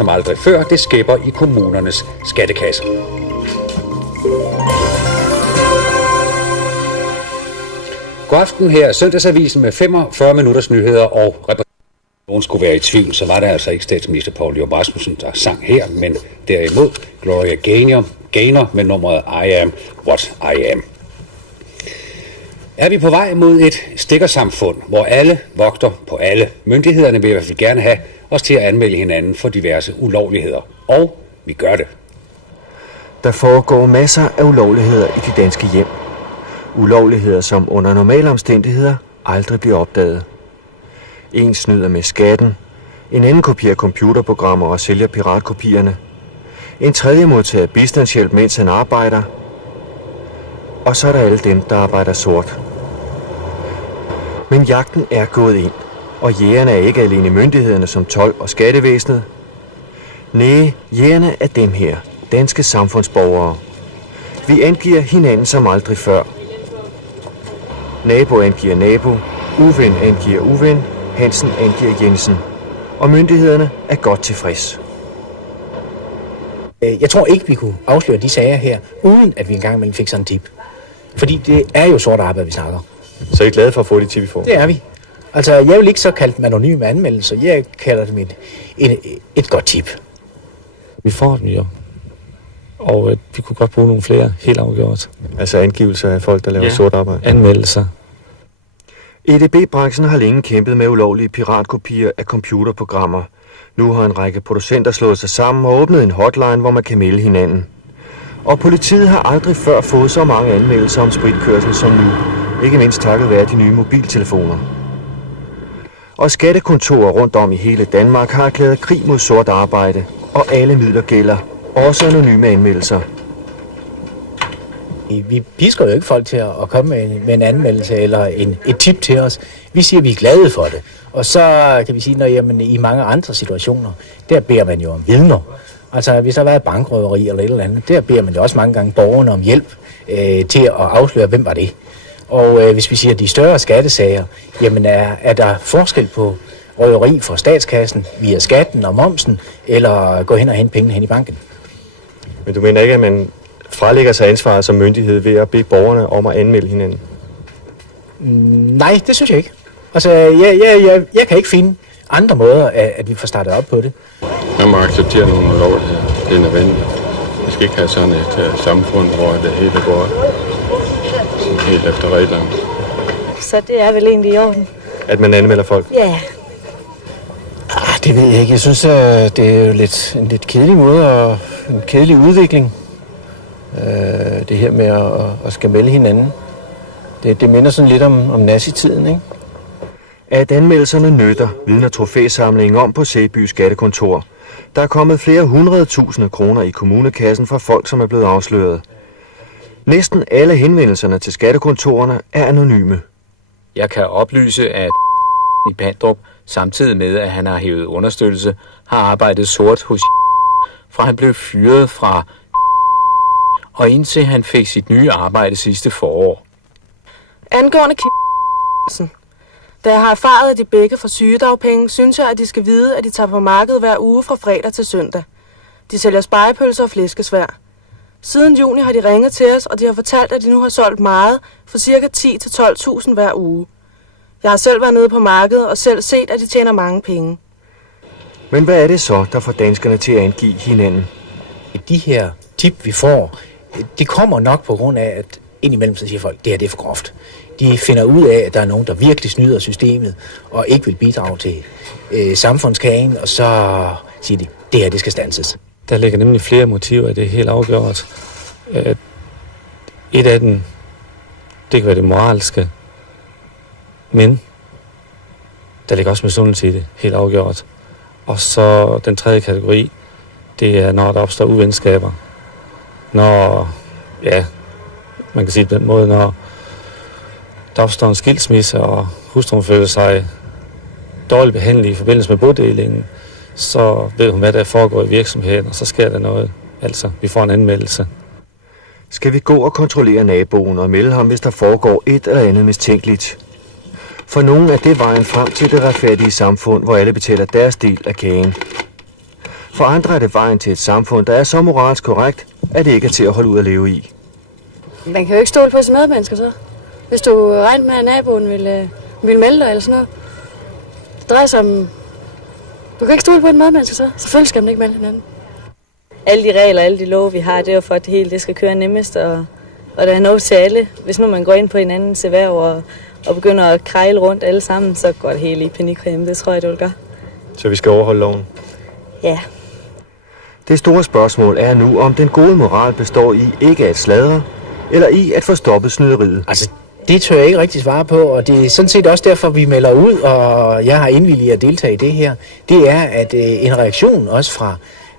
som aldrig før, det skæpper i kommunernes skattekasser. God aften, her er Søndagsavisen med 45 minutters nyheder og nogen skulle være i tvivl, så var det altså ikke statsminister Poul Nyrup Rasmussen, der sang her, men derimod Gloria Gaynor med nummeret I Am What I Am. Er vi på vej mod et stikkersamfund, hvor alle vogter på alle? Myndighederne vil i hvert fald gerne have os til at anmelde hinanden for diverse ulovligheder. Og vi gør det. Der foregår masser af ulovligheder i de danske hjem. Ulovligheder, som under normale omstændigheder aldrig bliver opdaget. En snyder med skatten, en anden kopierer computerprogrammer og sælger piratkopierne. En tredje modtager bistandshjælp, mens han arbejder. Og så er der alle dem, der arbejder sort. Men jagten er gået ind, og jægerne er ikke alene myndighederne som told og skattevæsenet. Næh, jægerne er dem her, danske samfundsborgere. Vi angiver hinanden som aldrig før. Nabo angiver nabo, uven angiver uven, Hansen angiver Jensen. Og myndighederne er godt tilfreds. Jeg tror ikke, vi kunne afsløre de sager her, uden at vi engang imellem fik sådan en tip. Fordi det er jo sort arbejde, vi snakker. Så er I glade for at få de tip, I får? Det er vi. Altså, jeg vil ikke så kalde dem anonyme anmeldelser. Jeg kalder dem et godt tip. Vi får dem jo. Og vi kunne godt bruge nogle flere, helt afgjort. Altså angivelser af folk, der laver sort arbejde? Anmeldelser. EDB-branchen har længe kæmpet med ulovlige piratkopier af computerprogrammer. Nu har en række producenter slået sig sammen og åbnet en hotline, hvor man kan melde hinanden. Og politiet har aldrig før fået så mange anmeldelser om spritkørsel som nu. Ikke mindst takket være de nye mobiltelefoner. Og skattekontorer rundt om i hele Danmark har erklæret krig mod sort arbejde. Og alle midler gælder. Også anonyme anmeldelser. Vi pisker jo ikke folk til at komme med en anmeldelse eller et tip til os. Vi siger, at vi er glade for det. Og så kan vi sige, at i mange andre situationer, der beder man jo om vidner. Altså hvis der har været bankrøveri eller et eller andet, der beder man jo også mange gange borgerne om hjælp til at afsløre, hvem var det. Og hvis vi siger, at de større skattesager, jamen er der forskel på røveri for statskassen via skatten og momsen, eller gå hen og hente pengene hen i banken? Men du mener ikke, at man fralægger sig ansvaret som myndighed ved at bede borgerne om at anmelde hinanden? Nej, det synes jeg ikke. Altså, jeg kan ikke finde andre måder, at vi får startet op på det. Man må acceptere nogle ulovligheder. Det er nødvendigt. Vi skal ikke have sådan et samfund, hvor det hele går helt efter reglerne. Så det er vel egentlig i orden. At man anmelder folk? Ja. Det ved jeg ikke. Jeg synes, det er jo en lidt kedelig måde og en kedelig udvikling. Det her med at skal melde hinanden. Det minder sådan lidt om nazitiden, ikke? At anmeldelserne nytter, vidner trofæsamlingen om på Sæby skattekontor. Der er kommet flere 100.000 kroner i kommunekassen fra folk, som er blevet afsløret. Næsten alle henvendelserne til skattekontorerne er anonyme. Jeg kan oplyse, at i Pandrup, samtidig med, at han har hævet understøttelse, har arbejdet sort hos fra han blev fyret fra og indtil han fik sit nye arbejde sidste forår. Angående da jeg har erfaret, at de begge får sygedagpenge, synes jeg, at de skal vide, at de tager på markedet hver uge fra fredag til søndag. De sælger spegepølser og flæskesvær. Siden juni har de ringet til os, og de har fortalt, at de nu har solgt meget for ca. 10-12.000 hver uge. Jeg har selv været nede på markedet og selv set, at de tjener mange penge. Men hvad er det så, der får danskerne til at angive hinanden? De her tip, vi får, det kommer nok på grund af, at indimellem så siger folk, det her det er for groft. De finder ud af, at der er nogen, der virkelig snyder systemet og ikke vil bidrage til samfundskagen, og så siger de, det her det skal standses. Der ligger nemlig flere motiver i det helt afgjort. Et af dem, det kan være det moralske, men der ligger også misundelse i det, helt afgjort. Og så den tredje kategori, det er, når der opstår uvenskaber. Når, ja, man kan sige på den måde, når der opstår en skilsmisse, og hustruen føler sig dårligt behandlet i forbindelse med bodelingen, så ved hun, hvad der foregår i virksomheden, og så sker der noget. Altså, vi får en anmeldelse. Skal vi gå og kontrollere naboen og melde ham, hvis der foregår et eller andet mistænkeligt? For nogen er det vejen frem til det retfærdige samfund, hvor alle betaler deres del af kagen. For andre er det vejen til et samfund, der er så moralsk korrekt, at det ikke er til at holde ud at leve i. Man kan jo ikke stole på sine medmennesker så. Hvis du regner med, at naboen vil melde dig eller sådan noget. Det drejer sig om... Du kan ikke stole på en medmenneske så. Selvfølgelig skal man ikke melde hinanden. Alle de regler, alle de love, vi har, det er jo for, at det hele det skal køre nemmest, og der er noget til alle. Hvis nu man går ind på hinandens erhverv og begynder at krejle rundt alle sammen, så går det hele i panik herhjemme. Det tror jeg, det vil gøre. Så vi skal overholde loven? Ja. Det store spørgsmål er nu, om den gode moral består i ikke at sladre, eller i at få stoppet snyderiet. Altså, det tør jeg ikke rigtig svare på, og det er sådan set også derfor, vi melder ud, og jeg har indvilliget at deltage i det her. Det er, at en reaktion også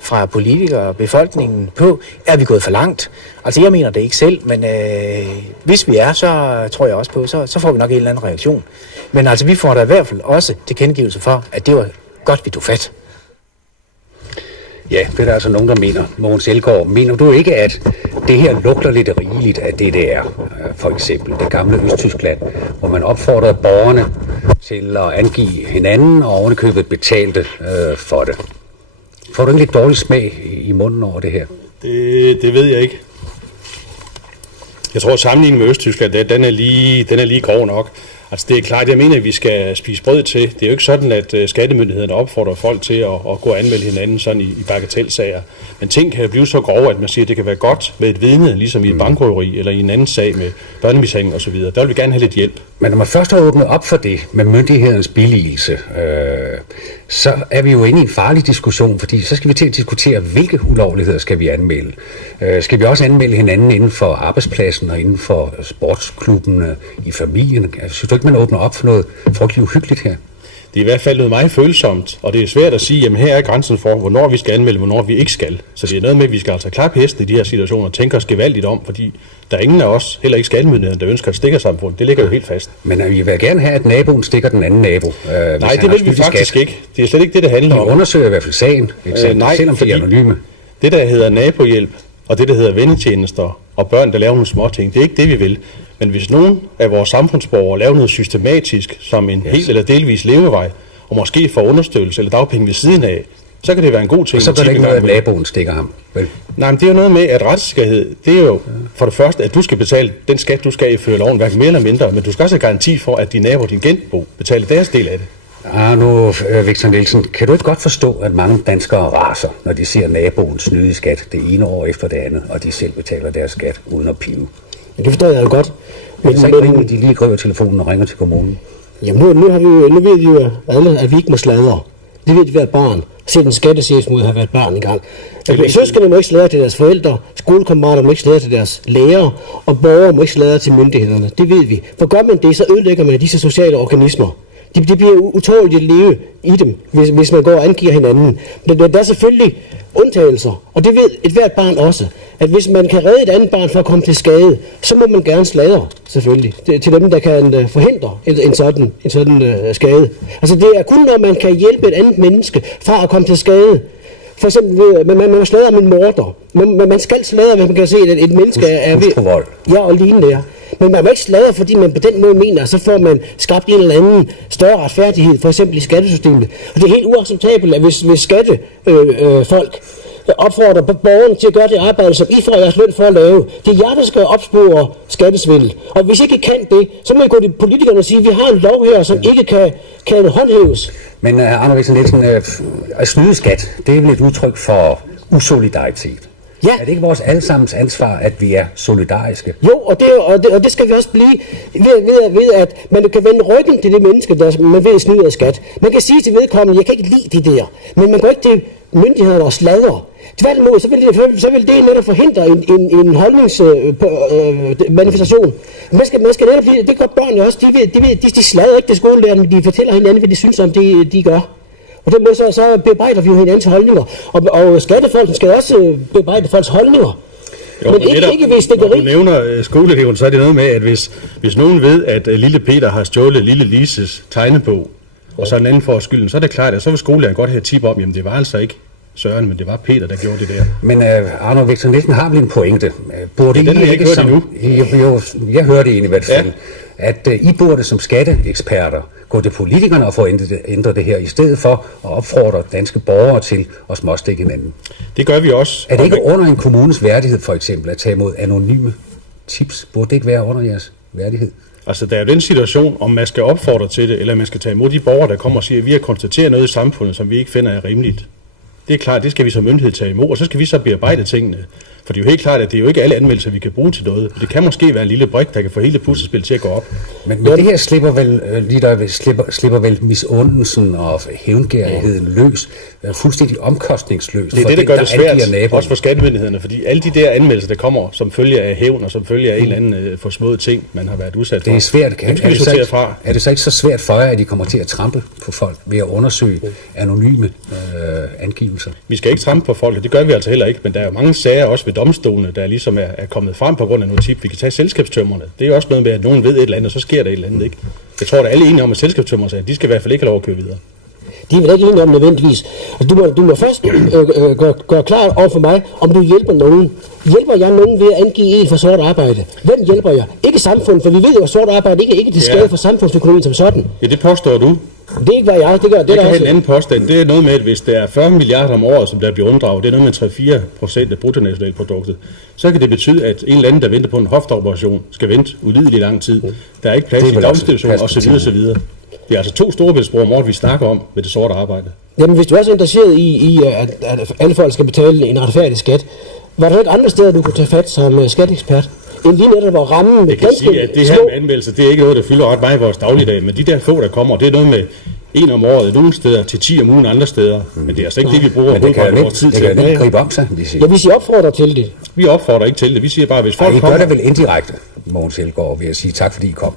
fra politikere og befolkningen på, er vi gået for langt? Altså, jeg mener det ikke selv, men hvis vi er, så tror jeg også på, så får vi nok en eller anden reaktion. Men altså, vi får da i hvert fald også tilkendegivelse for, at det var godt, vi tog fat. Ja, det er der altså nogen, der mener. Mogens Elgaard, mener du ikke, at det her lugter lidt rigeligt af DDR? For eksempel det gamle Østtyskland, hvor man opfordrede borgerne til at angive hinanden og ovenikøbet betalte for det. Får du ikke lidt dårlig smag i munden over det her? Det ved jeg ikke. Jeg tror, at sammenligningen med Østtyskland, den er lige grov nok. Altså det er klart, jeg mener, at vi skal spise brød til. Det er jo ikke sådan, at skattemyndighederne opfordrer folk til at gå og anmelde hinanden sådan i bagatelsager. Men ting kan blive så grove, at man siger, at det kan være godt med et vidne, ligesom i et bankrøveri eller i en anden sag med børnemishandling osv. Der vil vi gerne have lidt hjælp. Men når man først har åbnet op for det med myndighedens billigelse, så er vi jo inde i en farlig diskussion, fordi så skal vi til at diskutere, hvilke ulovligheder skal vi anmelde. Skal vi også anmelde hinanden inden for arbejdspladsen og inden for sportsklubben, i familien? Synes du ikke, man åbner op for noget frygteligt uhyggeligt her? Det er i hvert fald noget meget følsomt, og det er svært at sige, jamen her er grænsen for, hvornår vi skal anmelde, hvornår vi ikke skal. Så det er noget med, at vi skal altså klappe hesten i de her situationer og tænke os gevaldigt om, fordi der er ingen af os, heller ikke skattemyndighederne, der ønsker et stikkersamfund. Det ligger jo helt fast. Men vi vil gerne have, at naboen stikker den anden nabo. Nej, det vil vi faktisk ikke. Det er slet ikke det handler om. Vi undersøger i hvert fald sagen, nej, selvom de er anonyme. Det, der hedder nabohjælp, og det, der hedder vennetjenester og børn, der laver nogle småting, det er ikke det, vi vil. Men hvis nogen af vores samfundsborgere laver noget systematisk, som en helt eller delvis levevej, og måske får understøttelse eller dagpenge ved siden af, så kan det være en god ting. Og så gør det ikke noget, at naboen stikker ham, vel? Nej, men det er jo noget med, at retssikkerhed, det er jo for det første, at du skal betale den skat, du skal ifølge loven, hverken mere eller mindre, men du skal også have garanti for, at din nabo og din genbo betaler deres del af det. Nu, Victor Nielsen, kan du ikke godt forstå, at mange danskere raser, når de ser naboen snyde i skat det ene år efter det andet, og de selv betaler deres skat uden at pive? Ja, det forstår jeg jo godt. Men så ikke ringer, de lige griber telefonen og ringer til kommunen? Jamen nu ved vi jo alle, at vi ikke må sladre. Det ved vi hver barn. Selv en skattechef må have været barn engang. Søskende må ikke sladre til deres forældre, skolekammerater må ikke sladre til deres lærere, og borgere må ikke sladre til myndighederne. Det ved vi. For gør man det, så ødelægger man disse sociale organismer. Det bliver utåligt at leve i dem, hvis man går og angiver hinanden. Men der er selvfølgelig undtagelser, og det ved et hvert barn også, at hvis man kan redde et andet barn for at komme til skade, så må man gerne sladre, selvfølgelig, til dem, der kan forhindre en sådan skade. Altså det er kun, når man kan hjælpe et andet menneske fra at komme til skade. For eksempel ved, man må sladre med en morder. Man skal sladre, hvis man kan se, at et menneske er ved... Ja, og lignende der. Men man må ikke sladre, fordi man på den måde mener, at så får man skabt en eller anden større retfærdighed, for eksempel i skattesystemet. Og det er helt uacceptabelt, at hvis skattefolk opfordrer borgerne til at gøre det arbejde, som I får jeres løn for at lave. Det er jer, der skal opspore skattesvindel. Og hvis ikke I kan det, så må I gå til politikerne og sige, at vi har en lov her, som ikke kan håndhæves. Men Arne Victor Nielsen, at snyde skat, det er vel et udtryk for usolidaritet? Ja. Er det ikke vores allesammens ansvar, at vi er solidariske? Jo, og det skal vi også blive ved, at man kan vende ryggen til det menneske, der man ved snyde af skat. Man kan sige til vedkommende, jeg kan ikke lide det der, men man går ikke til myndighederne og sladrer. Tværtimod, så vil det netop forhindre en holdningsmanifestation. Man skal netop lide, det gør børnene også, de sladrer ikke til skolelærerne, men de fortæller hinanden, hvad de synes om det, de gør. Og den måde så bebrejder vi jo hinandens holdninger. Og skattefolken skal også bebrejde folks holdninger. Jo, men ikke ved stikkeri. Når du nævner skoleeleven, så er det noget med, at hvis nogen ved, at lille Peter har stjålet lille Lises tegnebog, og så en anden får skylden, så er det klart, at så vil skolelæreren godt have tip om, jamen det var altså ikke Søren, men det var Peter, der gjorde det der. Men Arno Victor Nielsen har vel en pointe. Burde den har jeg ikke hørt endnu. Jeg hørte det egentlig i hvert fald. Ja. At I burde som skatteeksperter gå til politikerne og få ændret det her, i stedet for at opfordre danske borgere til at småstikke hinanden. Det gør vi også. Er det ikke under en kommunes værdighed, for eksempel, at tage imod anonyme tips? Burde det ikke være under jeres værdighed? Altså, der er jo den situation, om man skal opfordre til det, eller man skal tage imod de borgere, der kommer og siger, at vi har konstateret noget i samfundet, som vi ikke finder er rimeligt. Det er klart, det skal vi som myndighed tage imod, og så skal vi så bearbejde tingene. For det er jo helt klart, at det er jo ikke alle anmeldelser, vi kan bruge til noget. Det kan måske være en lille brik, der kan få hele puslespil til at gå op. Men det her slipper vel misundelsen og hævngærigheden løs, fuldstændig omkostningsløs. Det er det, der gør det svært, også for skattemyndighederne, fordi alle de der anmeldelser, der kommer som følge af hævn og som følge af en eller anden forsmået ting, man har været udsat for. Det er svært. Er det så ikke så svært for jer, at I kommer til at trampe på folk ved at undersøge anonyme angivelser? Vi skal ikke trampe på folk, og det gør vi altså heller ikke, men der er jo mange sager også ved domstolene, der ligesom er kommet frem på grund af nogle tip. Vi kan tage selskabstømmerne. Det er jo også noget med, at nogen ved et eller andet, og så sker der et eller andet, ikke? Jeg tror, at alle er enige om, at selskabstømmerne, de skal i hvert fald ikke have lov at køre videre. De er vel ikke enige om nødvendigvis. Altså, du må først gøre klart over for mig, om du hjælper nogen. Hjælper jeg nogen ved at angive en for sort arbejde? Hvem hjælper jeg? Ikke samfundet, for vi ved jo, at sort arbejde ikke er til skade for samfundsøkonomien som sådan. Ja, det påstår du. Det er ikke, hvad jeg det gør. Det kan have en anden påstand. Det er noget med, at hvis der er 40 milliarder om året, som der bliver unddraget, det er noget med 3-4% af bruttonationalproduktet, så kan det betyde, at en eller anden, der venter på en hofteoperation, skal vente ulidelig lang tid. Der er ikke plads i daginstitutioner osv. osv. Det er altså 2 storebæltsbroer om året, vi snakker om ved det sorte arbejde. Jamen, hvis du er så interesseret i at alle folk skal betale en retfærdig skat, var der ikke andre steder, du kunne tage fat som skatteekspert? En lige netop var rammen med ganske sige, at det her med anmeldelser, det er ikke noget, der fylder ret meget i vores dagligdag, men de der få, der kommer, det er noget med 1 om året nogle steder til 10 om ugen andre steder. Men det er altså ikke det, vi bruger vores tid til. Det kan ikke gribe om sig, vi siger. Ja, hvis I opfordrer til det. Vi opfordrer ikke til det. Vi siger bare, hvis folk kommer... I gør det vel indirekte, Mogens Elgaard, ved at sige tak, fordi I kom.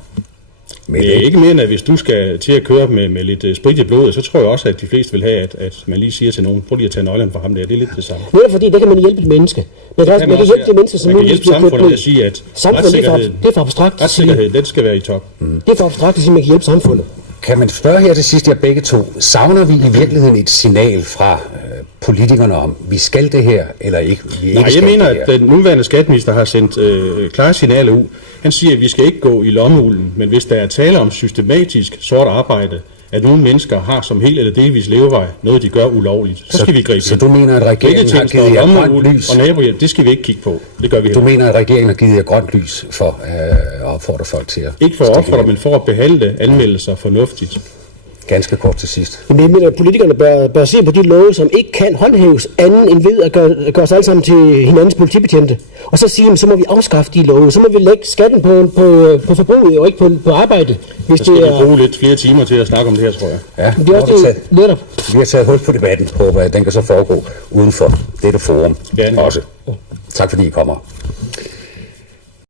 Det er ikke mere end, at hvis du skal til at køre med lidt sprit i blodet, så tror jeg også, at de fleste vil have, at man lige siger til nogen, prøv lige at tage nøglerne fra ham der. Det er lidt det samme. Det er fordi, der kan man hjælpe et menneske. Man kan hjælpe det menneske, som man kan hjælpe samfundet med at sige, at retssikkerheden, det er for abstrakt. Retssikkerheden, den skal være i top. Det er for abstrakt at sige, at man kan hjælpe samfundet. Kan man spørge her til sidst, jer begge to, savner vi i virkeligheden et signal fra politikerne om, vi skal det her, eller ikke? Jeg mener, at den nuværende skatteminister har sendt klare signaler ud. Han siger, at vi skal ikke gå i lommeulen, men hvis der er tale om systematisk sort arbejde, at nogle mennesker har som helt eller delvis levevej noget, de gør ulovligt, så skal vi gribe. Så du mener, at regeringen har givet jer grønt lys? Og nabohjælp, det skal vi ikke kigge på. Det gør vi heller. Du mener, at regeringen har givet jer grønt lys for at opfordre folk til at... Ikke for at opfordre, men for at behandle anmeldelser fornuftigt. Ganske kort til sidst. Jeg mener, at politikerne bør se på de love, som ikke kan håndhæves anden end ved at gøre os alle sammen til hinandens politibetjente. Og så sige, så må vi afskaffe de love. Så må vi lægge skatten på forbruget og ikke på arbejde. Hvis så skal det vi bruge lidt flere timer til at snakke om det her, tror jeg. Ja, det er også netop. Vi har taget hul på debatten. Håber, at den kan så foregå uden for dette forum også. Tak fordi I kommer.